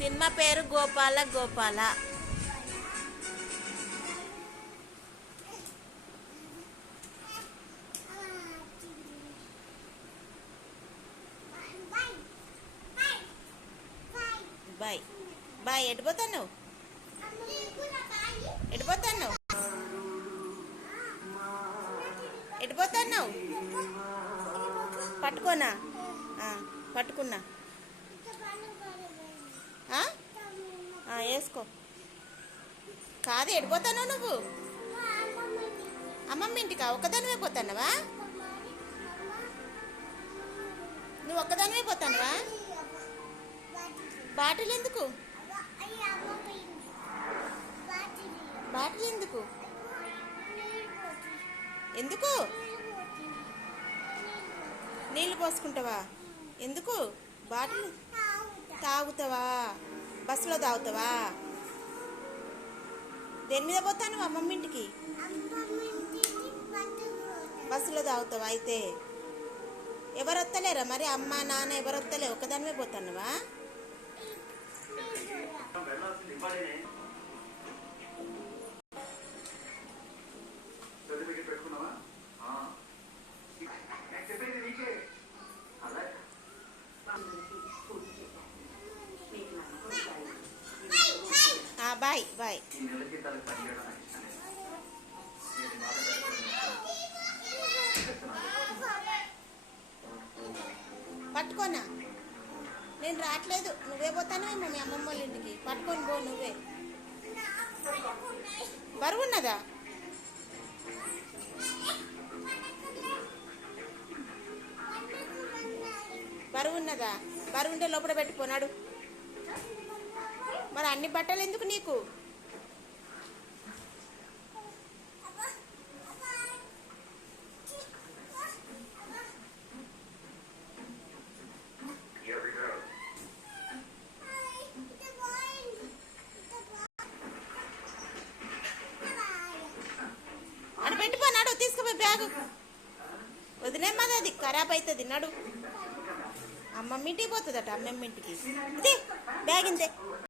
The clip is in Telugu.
సినిమా పేరు గోపాల గోపాల. బాయ్. బాయ్ ఎడిపోతాను ఎడిపోతాను ఎడిపోతాను పట్టుకోనా? పట్టుకున్నా. వేసుకో. కాదు ఎడిపోతాను నువ్వు? అమ్మమ్మ ఇంటికా? ఒక్కదానివే పోతానవా? నువ్వు ఒక్కదానివే పోతానవా? బాటిల్ ఎందుకు? బాటిల్ ఎందుకు? ఎందుకు? నీళ్ళు పోసుకుంటావా? ఎందుకు? బాటిల్ తాగుతావా? బస్సులో తాగుతావా? దేని మీద పోతాను అమ్మమ్మ ఇంటికి బస్సులో తాగుతావా అయితే? ఎవరు వస్తలేరా మరి? అమ్మ నాన్న ఎవరు వస్తలే ఒకదానివే పోతానువా? Bye bye. పట్టుకోనా? నేను రావట్లేదు నువ్వే పోతానేమో మీ అమ్మమ్మ వాళ్ళ ఇంటికి. పట్టుకొని పో నువ్వే. బరువు ఉన్నదా? బరువు ఉన్నదా? బరువు ఉంటే లోపల పెట్టుకోనాడు అన్ని బట్టలు ఎందుకు నీకు? Here పెట్టిపోనాడు తీసుకుపోయి బ్యాగు. వదిలేమ్మది అది ఖరాబ్ అవుతుంది నడు. అమ్మమ్మ ఇంటికి పోతుందట అమ్మమ్మ ఇంటికి బ్యాగ్ ఇంతే